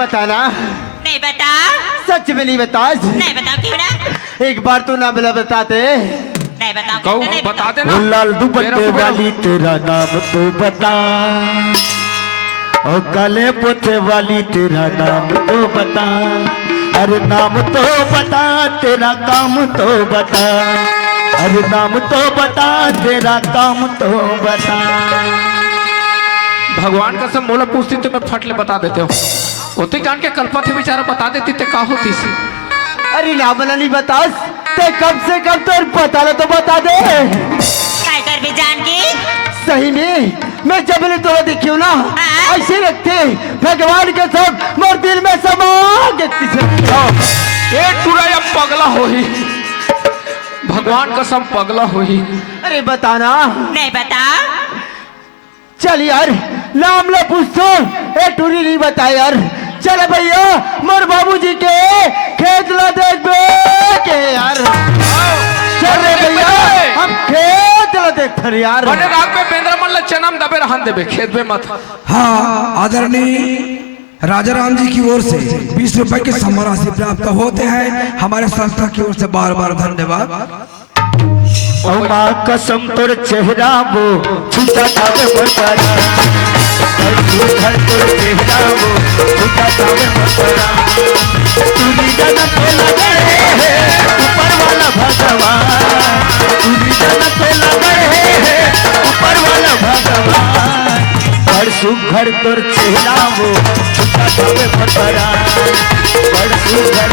बताना। नहीं बता। सच में नहीं बता। नहीं बता क्यों ना? एक बार तो ना बोला बताते। नहीं बता। बता देना। लाल दुपट्टे वाली तेरा नाम तो बता, और काले पोते वाली तेरा नाम तो बता। अरे नाम तो बता, तेरा काम तो बता। अरे नाम तो बता, तेरा काम तो बता। भगवान का सब मोला पूछती तो मैं फट ले बता देते हो। होते जान के कल्पा थे बेचारा बता देती ते का होती सी। अरे ना बना नहीं बता ते कम से कम तो पता लो तो बता दे। काय कर भी जान के? सही में मैं जब ने तोरा देखियो ना ऐसे रखते भगवान के सब मोर दिल में समा ये टूरा या पगला हो ही भगवान का सब पगला हो ही। अरे बताना। नहीं बता। चल यार नाम ला पूछो ए टूरी नहीं बता यार। चल भैया मोर बाबूजी के खेत ला देख के यार। चल रे भैया हम खेत ला देख यार। बने रात में बेंद्रा मन ला चनम दबे रहन देबे खेत में मत। हाँ आदरणीय राजा राम जी की ओर से 20 रुपए की सम्मान राशि प्राप्त होते हैं। हमारे संस्था की ओर से बार बार धन्यवाद। माँ कसम तोर चेहरा वो छूटा थावे मरकरा। घर तोर चेहरा वो छूटा थावे मरकरा। तूने जाना तो लगे है ऊपर वाला भगवान। तूने जाना तो लगे है ऊपर वाला भगवान। घर तोर चेहरा वो छूटा थावे मरकरा। घर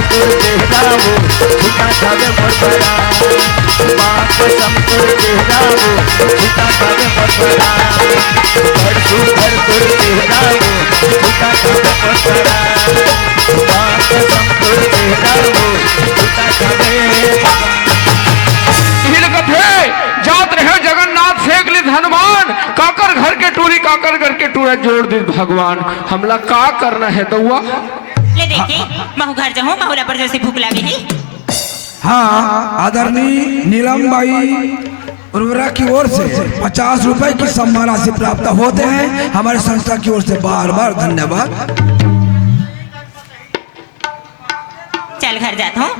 तोर चेहरा वो छूटा थावे मरकरा। माँ कसम तोर चेहरा वो छूटा थावे मरकरा। घर तोर चेहरा वो छूटा थावे मरकरा। माँ कसम तोर चेहरा वो छूटा थावे जात रहे जगन्नाथ सेक ली हनुमान। काकर घर के टूरी काकर घर के टूरा जोड़ दी भगवान। हमला का करना है दौआ? ले देखिए महू घर जाऊँ महुला पर जैसे भूख लगी। हाँ आदरणीय नीलम बाई उर्वरा की ओर से 50 रुपए की सम्मान राशि प्राप्त होते हैं। हमारे संस्था की ओर से बार बार धन्यवाद। चल घर जाता हूँ।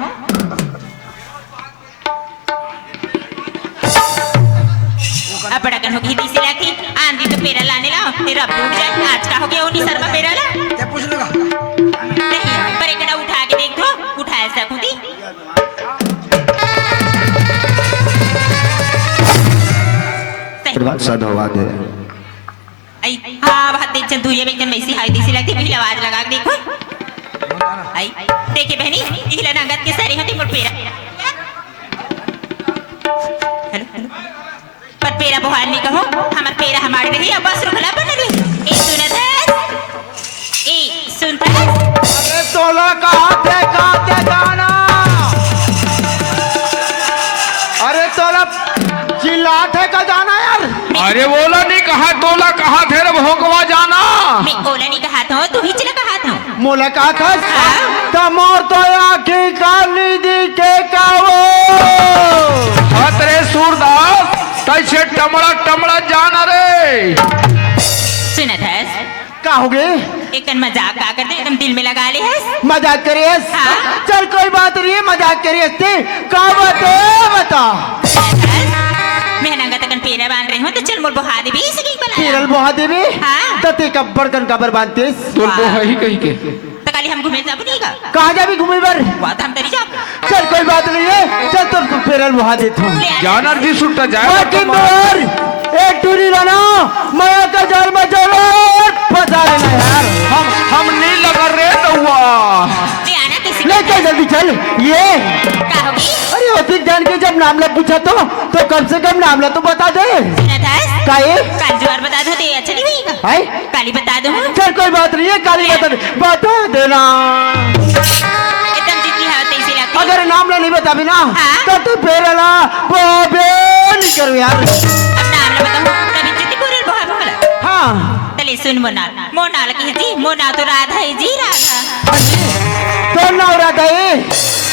अब बड़ा कन होगी तीसरी लाती आंधी तो पेरा लाने लाओ तेरा भूख जाए। आज का हो गया उन्हीं सर में पेरा ला क्या पूछ लेगा? नहीं पर एक उठा के देख दो उठा सकूं दी। धन्यवाद दे। हाँ बहुत देख चल तू ये एकदम ऐसी हाई तीसरी लगती है। आवाज लगा के देखो। आई देखे बहनी इहला नंगत के सारी होती मोर पेरा। हेलो हेलो पर पेरा बहार नहीं कहो हमार पेरा हमारे रही अब बस रुकला बन रही। ए सुनत है ए सुनता है। अरे तोला कहाँ थे गाना। अरे तोला चिल्लात है का जाना यार। अरे बोला नहीं कहा तोला कहा थे रे भोगवा जाना। मैं ओला नहीं कहा था तू ही चला कहा था। मोला कहा था तमोर तो आखी काली दी के कावो। हतरे सूरदास तैसे टमड़ा टमड़ा जाना रे। सुनत है का हो गए एक मजाक का कर दे एकदम दिल में लगा ले है। मजाक करिए। हाँ? चल कोई बात नहीं है मजाक करिए का बता। मैं तक पेरा बांध रही हूँ तो चल मोर बहा देवी सकी बना केरल बहा देवी। हाँ? तते कब्बड़ कन कबर बांधते तो ही कही के तो कल हम घूमे जाब नहीं का कहाँ जा भी घूमे बर। बात हम तरी जाब। चल कोई बात नहीं है चल तो पेरल बहा देता हूँ। जानर जी सुट्टा जाए एक टूरी लाना माया का जाल में जरूर फंसा लेना यार। हम नहीं लगा रे दौआ। ले आना किसी ले चल जल्दी चल ये का होगी। अरे होती जान के जब नाम ला पूछा तो कम से कम नाम ला तो बता दे। सुनत है काहे काल जुआर बता दो दे अच्छा नहीं होगा। हाय काली बता दो चल कोई बात नहीं है काली बता देना। एकदम जितनी है तैसे लगती। अगर नाम ला नहीं बता भी ना हाँ? तो तू पेरला बे नहीं करो यार। अब नाम ला बताऊं तभी जितनी पूरे बहा बोला। हाँ चले सुन मोनाल की जी मोना तो राधा है जी राधा। तो ना राधा है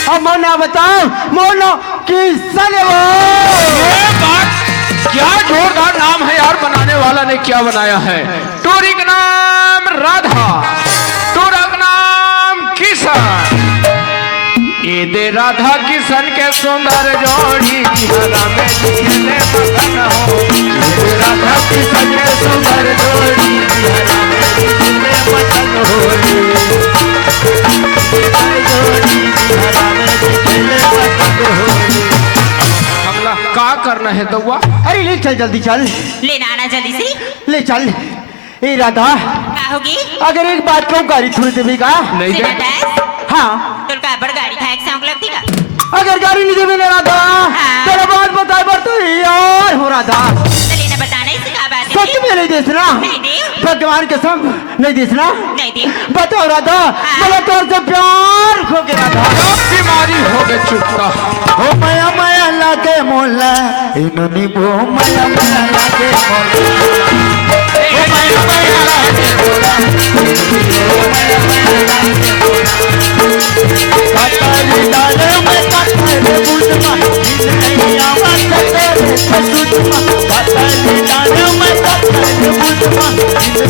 अब मोना बताओ मोना किसने वो। ये बात क्या जोरदार नाम है यार। बनाने वाला ने क्या बनाया है। टोरी का नाम राधा टोरा का नाम ये दे राधा किशन के सुंदर जोड़ी बिहारा में खेले मगन हो। ये दे राधा किशन के सुंदर जोड़ी बिहारा में खेले मगन हो। जोड़ी बिहारा में खेले मगन हो। हमला का करना है दौआ? अरे ले चल जल्दी चल, लेना आना जल्दी से। ले चल। ए राधा, का होगी? अगर एक बात कहूँ गाड़ी थोड़ी देवी का? नहीं दे। हाँ, तुल का बड़ गाड़ी खाए के सौंक लगती का? अगर गाड़ी नहीं देवी राधा, हाँ। तेरा बात बताए पर तो यार हो राधा। तो लेना बताना इससे का बात है? सच में नहीं देखना, नहीं दे। भगवान के संग नहीं देखना। नहीं दे। बताओ राधा, हाँ। बोला तोर से प्यार हो गया राधा। सब बीमारी हो गए चुपता। ओ माया माया लागे मोला, इन्होंने वो माया माया लागे मोला। ओ माया माया लागे मोला, ओ माया माया लागे मोला। काटाली डाले में काटाले बुझमा, नहीं आवाज तेरे ससुरमा। काटाली डाले में काटाले बुझमा,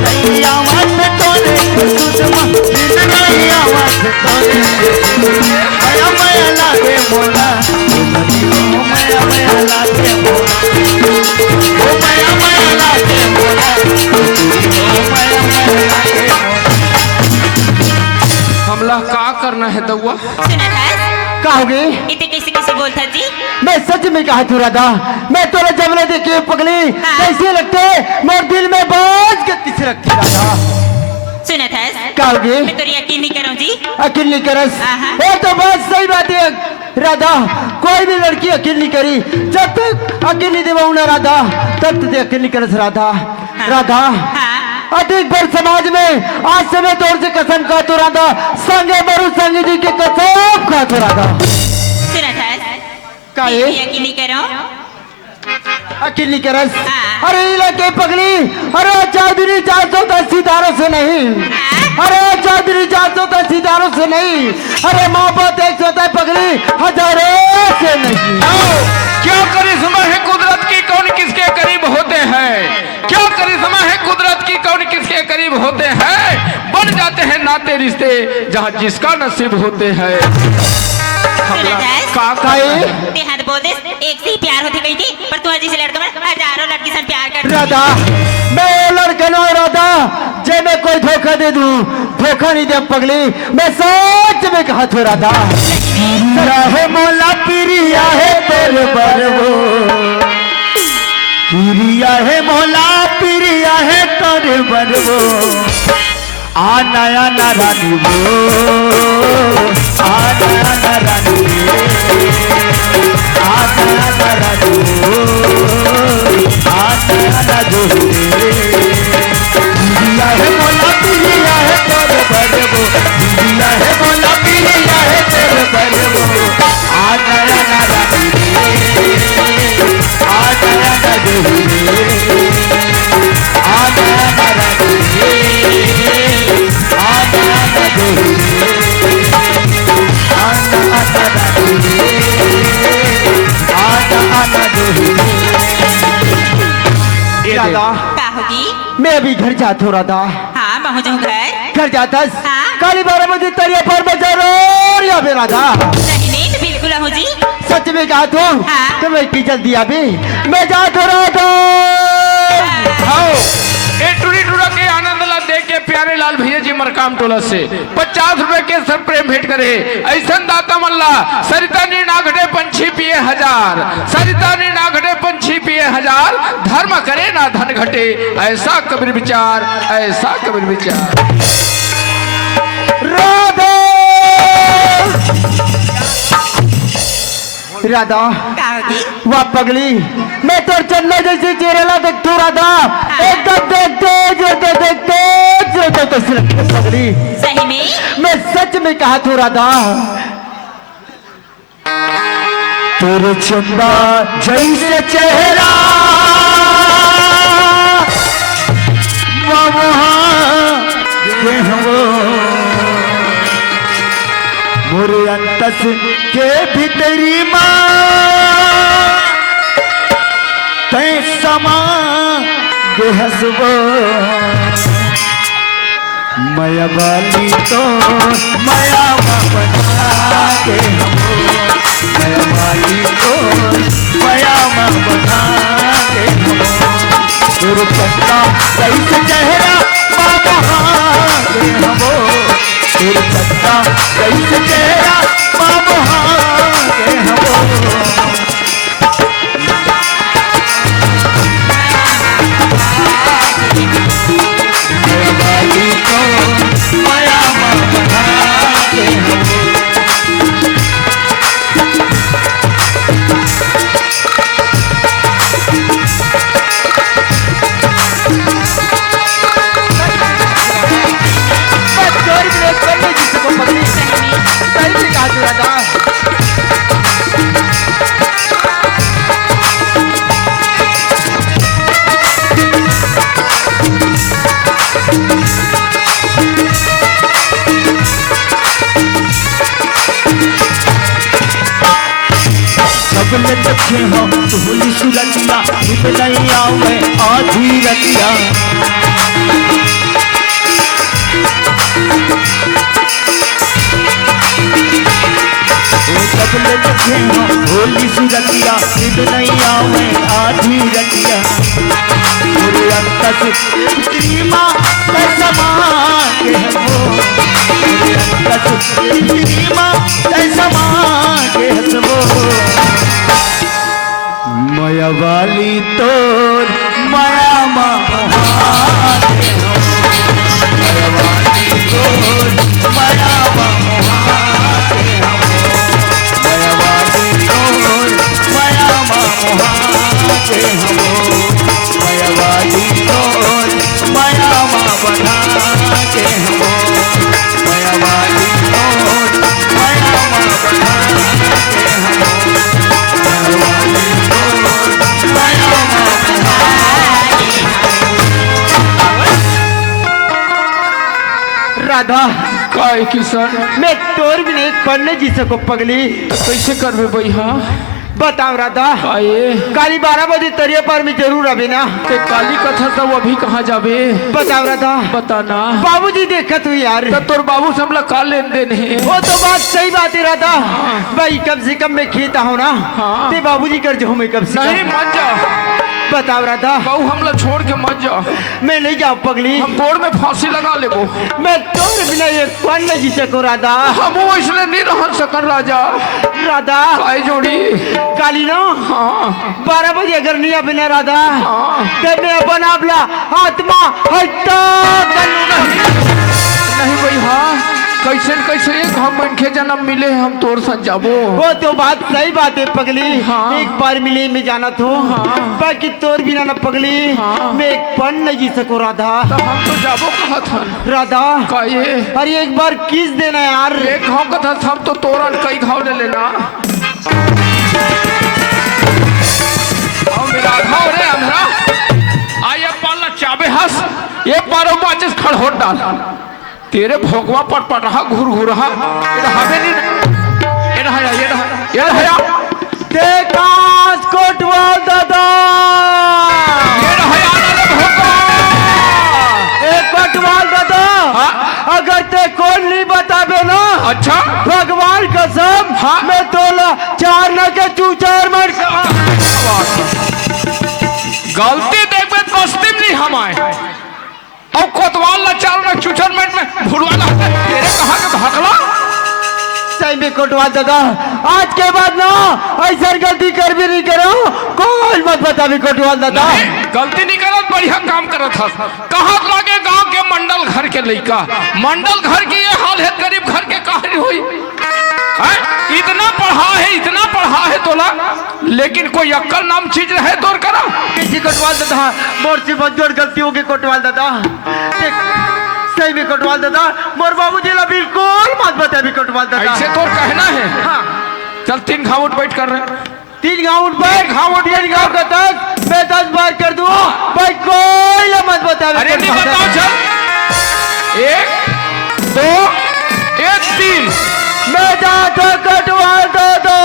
नहीं आवाज तेरे ससुरमा। नहीं आवाज तेरे ससुरमा। माया माया लागे मोला, ओ माया माया लागे मोला। ओ माया माया लागे मोला, ओ माया माया लागे मोला। हमला का करना है दौआ? सुना था? कहोगे? इतने कैसे कैसे बोलता जी? मैं सच में कहा तू राधा, मैं तोरा जबले देखे पगली हाँ। कैसे लगते मेरे दिल में बाज गति से रखती राधा। सुना था? कहोगे? मैं तो यकीन नहीं करूँ जी। अकेल नहीं करस। हाँ। ये तो बात सही बात है राधा, कोई भी लड़की अकेल नहीं करी। जब तक अकेल नहीं देवा ना राधा, तब तक अकेल नहीं करस राधा। राधा, हाँ। अधिक बार समाज में आज से मैं तोर से कसम खा तो राधा, संगे मरु संगे जी के कसम खा तो राधा। सुना था? काहे? यकीन नहीं करूँ। अकेल नहीं करस। हाँ। अरे इलाके पगली, अरे चौधरी 410 सितारों से नहीं। हाँ। अरे चौधरी 410 सितारों से नहीं। अरे मोहब्बत एक होता है पगली, हजारों से नहीं। क्या करिश्मा है कुदरत की, कौन किसके करीब होते हैं? क्या करिश्मा है कुदरत की, कौन किसके करीब होते हैं? बन जाते हैं नाते रिश्ते जहाँ जिसका नसीब होते हैं। सुना था? काहे? ते हाथ बोल दे, एक से ही प्यार होती कही थी, पर तू अजी से लड़का में हजारों लड़की से प्यार करती। राधा, मैं लड़का ना राधा, जे मैं कोई धोखा दे दूं, धोखा नहीं दे पगली। मैं सच में कहा तो राधा, रहे मोला पिरिया है तेरे बरवो, पिरिया है मोला पिरिया है तेरे बरवो। आना आना रानी वो, आना आना रानी वो, आना आना रानी वो, आना आना जो पिरिया है मोला पिरिया है तेरे बरवो, पिरिया है मोला पिरिया है तेरे बरवो। आना आना रानी वो, आना आना जो आना आना रानी वो, आना आना जो आना आना रानी वो, आना आना जो। राधा, का होगी? मैं अभी घर जाता हूँ राधा, हाँ मैं जाऊँ घर। जाता हाँ। काली 12 बजे तरिया पर बाजार या फिर राधा। नहीं नहीं तो बिल्कुल हो जी। सच में कहा तू? हाँ। तो मैं इतनी जल्दी अभी मैं जाता हूँ राधा। आओ, ए टूरी टूरा के आनंद ला देख के प्यारे लाल भैया जी मरकाम टोला से 50 रुपए के सर प्रेम भेंट करे। ऐसा दाता मल्ला, सरिता ने ना घटे पंछी पिए 1000, सरिता ने ना घटे पंछी पिए 1000, धर्म करे ना धन घटे, ऐसा कबीर विचार, ऐसा कबीर विचार। राधा, राधा, का होगी? वाह पगली, मैं तो चन्ना जैसे चेहरा देखती राधा, एकदम देखते पगली। सही में? मैं सच में कहा तू राधा, तेरे चंदा जैसे चेहरा मोरे अंतस के भीतरी माँ तय समा बेहसबो माया वाली तो माया बना के हमो, माया वाली तो माया बना के हमो, तुर पत्ता कैसे चेहरा बाबा के हमो, तुर पत्ता कैसे चेहरा बाबा के हमो। सबने देखे हो तुहली सुरतिया, निभ नहीं आवे आधी रतिया, सबने देखे हो होली सुरतिया, निभ नहीं आवे आधी रतिया, पूरे अंतस प्रीमा कैसा मांगे हो, पूरे अंतस प्रीमा कैसा मांगे हो। माया वाली तोर माया महाते हो, माया वाली तोर माया महाते हो, माया वाली तोर माया महाते हो, माया वाली तोर माया बनाते हो, माया वाली तोर माया बनाते हो, माया वाली राधा काय किशन मैं तोर भी नहीं पढ़ने जी सको पगली। कैसे करबे भैया बताओ राधा, काये काली 12 बजे तरिया पर में जरूर अभी ना। ते काली कथा सब अभी कहाँ जाबे बताओ राधा, बताना। बाबूजी देखा तू यार, तो तोर बाबू से हमला का लेन देन है? वो तो बात सही बात है राधा, भाई कम से कम मैं खेता हूँ ना, हाँ। ते बाबूजी कर जो मैं कब से नहीं मत जा, बताओ राधा, कहू हमला छोड़ के मत जा, मैं नहीं जाऊँ पगली, हम बोर्ड में फांसी लगा लेबो। मैं तोर बिना ये पढ़ नहीं जी सको राधा, हम इसलिए नहीं रह सकन राजा। राधा काय जोड़ी काली ना, हाँ 12 बजे अगर नहीं बिना राधा, हाँ। ते मैं बना बला आत्मा हट्टा कर लूंगा। नहीं भाई हाँ कैसे कैसे एक हम मनखे जन्म मिले हम तोर संग जाबो। वो तो बात सही बात है पगली, हाँ। एक बार मिले में जाना तो, हाँ। बाकी तोर बिना ना पगली, हाँ। मैं एक पढ़ नहीं जी सको राधा। तो हम तो जाबो कहा था राधा काये अरे एक बार किस देना यार, एक घाव का था हम तो तोरा कई घाव ले लेना। मेरा घाव रे हमरा आया पाला चाबे हंस ये पारो माचिस खड़होट डाल तेरे भोगवा पट रहा घूर रहा ये हमें नहीं ये रहा ते कास कोटवाल दादा, ये रहा कोटवाल दादा, हाँ? अगर ते कौन नहीं बताबे ना, अच्छा भगवान कसम, हाँ? मैं तोला 4 न के तू 4 मर गलती देख में पश्चिम नहीं हम आए और कोतवाल ला 4 न चुचर मिनट में भुलवाला तेरे कहा के भागला। सही में कोटवाल दादा, आज के बाद ना ऐसा गलती कर भी नहीं करो, कौन मत बता भी कोटवाल दादा। नहीं, गलती नहीं करत बढ़िया काम करत था। कहाँ लागे गांव के मंडल घर के लड़का, मंडल घर की ये हाल है, गरीब घर के कहानी हुई है? इतना पढ़ा है तोला, लेकिन कोई अक्कल नाम चीज रहे तोर करा किसी कोटवाल दादा मोर से बजोड़ गलती होगी कोटवाल दादा, सही में कोटवाल दादा, मोर बाबूजी ला बिल्कुल मत बता भी कोटवाल दादा। ऐसे तोर कहना है। हाँ। चल 3 घाव उठ बैठ कर रहे 3 गाँव उठ बैठ, तीन गाँव का 10 मैं 10 बार कर दूँ भाई, कोई ला मत बता। अरे नहीं बताओ चल 1 2 1 3 मैं जाता कोटवाल दादा,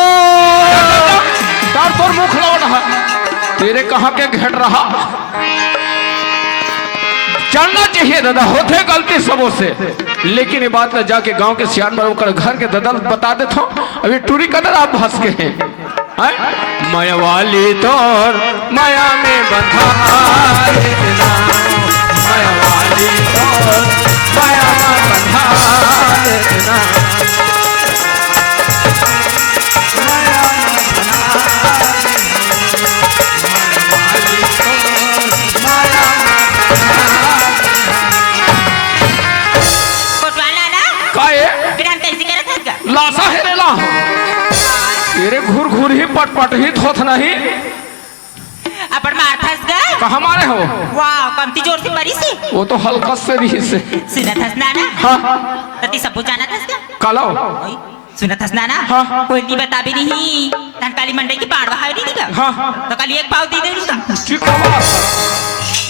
तार तोर मुख लौट है तेरे कहाँ के घेट रहा चलना चाहिए दादा, होते गलती सबों से, लेकिन ये बात न जाके गांव के सियान में होकर घर के दादा बता देता हूँ। अभी टूरी कदर आप हंस के हैं। माया वाली तोर माया में बंधा लेना, माया वाली तोर माया में बंधा लेना। लासा है रे ला तेरे घूर घूर ही पट पट ही थोथ नहीं अपन मारथस गा कहाँ मारे हो? वाह कमती जोर से मरी से वो तो हल्का से रही से सुना थस नाना। हाँ तती सब जाना थस गा कालो सुना थस नाना। हाँ। कोई नहीं बता भी नहीं तन काली मंडई की बाढ़ बहाई नहीं का। हाँ तो कल एक पाव दी देगा ठीक है बात।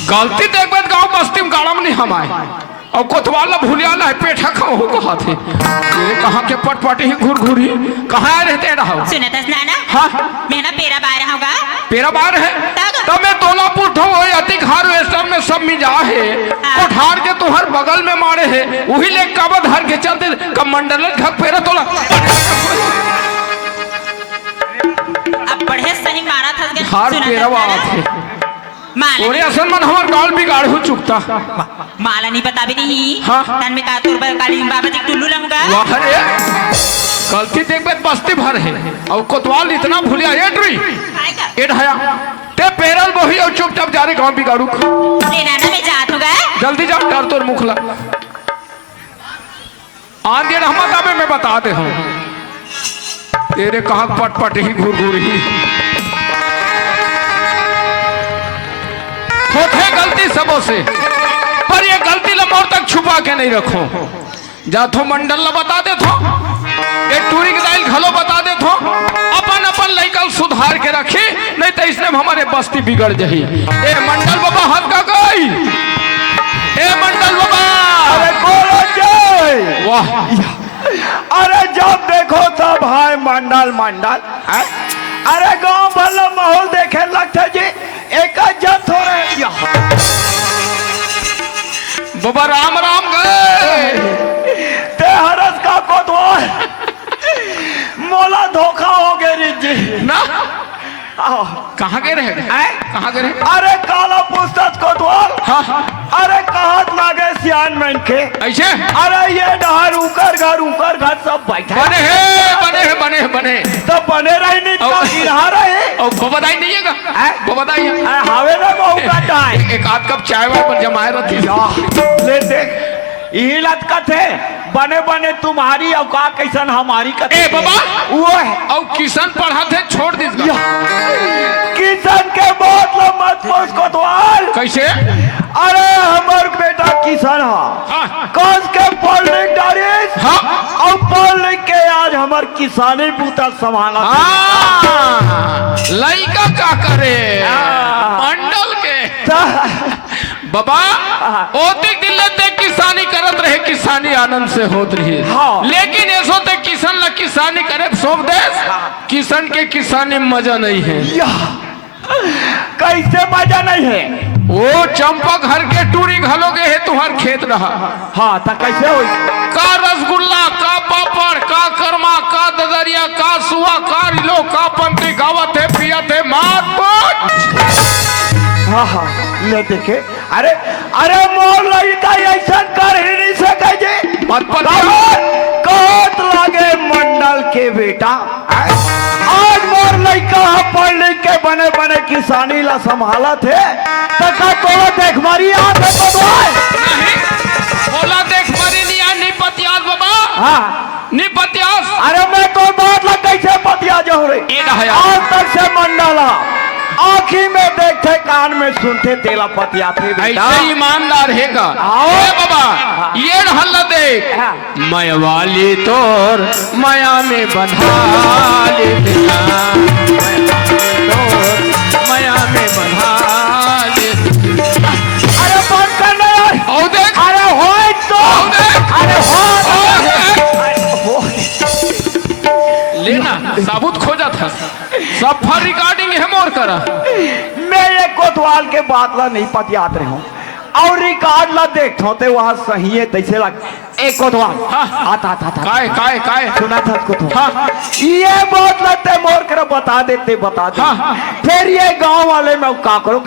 गलती देख बात गाँव बस्ती में गाड़ा में नहीं हम आए और कोतवाल भूलिया है पेठा खाओ हो कहा थे तेरे कहाँ के पटपट ही घूर घूर ही कहाँ आए रहते रहो? सुना थस नाना। हाँ मैं ना पेरा बार होगा पेरा बार है तब मैं तोलापुर थो अतिक हार्वेस्टर में सब मिजा है कोठार के तो हर बगल में मारे है वही ले काबद हर के चलते कमंडल घर पेरा तोला अब बढ़े सही मारा था हार पेरा बात है ओरे असल मन हमार गाल बिगाड़ हो चुकता माला नहीं बता भी नहीं। हाँ। तन में का तोर काली बाबा जी टुल्लू लमगा वाह रे गलती देख बात बस्ती भर है और कोतवाल इतना भूलिया एड्री एड हया ते पेरल वही और चुपचाप जा रे गांव बिगाड़ू लेना ना मैं जात होगा जल्दी जा डर तोर मुखला आंधी रहमत आबे मैं बता दे हूं तेरे कहां पटपट ही घूर घूर ही होते गलती सबों से पर ये गलती लमोर तक छुपा के नहीं रखो जाथो मंडल ला बता दे थो एक टूरी के दाइल घलो बता दे थो अपन अपन लइकल सुधार के रखी नहीं तो इसने हमारे बस्ती बिगड़ जही। ए मंडल बाबा हाथ का गई ए मंडल बाबा अरे बोलो जय वाह अरे जब देखो तब हाय मंडल मंडल है? अरे गांव भला माहौल देखे लगता जी एक जत हो रहे बाबा राम राम गए ते हरस का कोतवाल मोला धोखा हो गए रे जी ना आओ। कहाँ गए रहे कहाँ गए रहे? अरे काला पुस्तक कोतवाल हाँ अरे कहत लागे सियान में के ऐसे अरे ये डहर उकर घर सब बैठे बने हैं बने हैं बने हैं बने तो बने रही नहीं तो गिरा रहे और बबदाई नहीं है का बबदाई है अरे हवे ना बहु का टाइम एक आध कप चाय वाय पर जमाए रहती ले देख यही लटकत है बने बने तुम्हारी औकात कैसन हमारी कत ए बाबा वो है और किसान पढ़ा थे छोड़ दी किसान के बहुत मत पूछ कोतवाल कैसे अरे हमार बेटा किसान हाँ। कौन के पढ़ लिख डालिस हाँ। और पढ़ लिख के आज हमार किसानी बूता संभाला लइका का करे मंडल के बाबा ओते दिल ते किसानी करत रहे किसानी आनंद से होत रही हाँ। लेकिन ऐसो ते किसान ला किसानी करे सब देश किसान के किसानी में मजा नहीं है कैसे मजा नहीं है वो चंपा घर के टूरी घलोगे है तुम्हार खेत रहा हाँ तो कैसे हो का रसगुल्ला का पापड़ का कर्मा का ददरिया का सुआ का रिलो का पंती गावत है पियत है मात हाँ हाँ ले देखे अरे अरे मोर लड़का ऐसा कर ही नहीं सके जी कहत लागे मंडल के बेटा आज मोर लड़का पढ़ लिख के बने बने किसानी ला संभाला थे तका तो देख मारी आंख नहीं बोला देख मारी नहीं पतियास बाबा हाँ नहीं पतियास अरे मैं तो बात लग कैसे पतिया जो रही आज तक से मंडला आँखी में देखते कान में सुनते तेला पतिया थे ऐसे ईमानदार है का बाबा ये हल्ला देख मैं वाली तोर माया में बंधा लेना माया में बंधा अरे बंद करना यार देख अरे हो तो अरे हो लेना साबुत खोजा था सब रिकॉर्डिंग है मोर करा मैं ये कोतवाल के बातला नहीं पतियात रहा हूँ और रिकॉर्ड ला देखो ते वहाँ सही है तैसे लग एक कोतवाल हाँ। आता था काय सुना था को हाँ। ये बहुत लगते मोर कर बता देते हाँ। फिर ये गांव वाले में का करो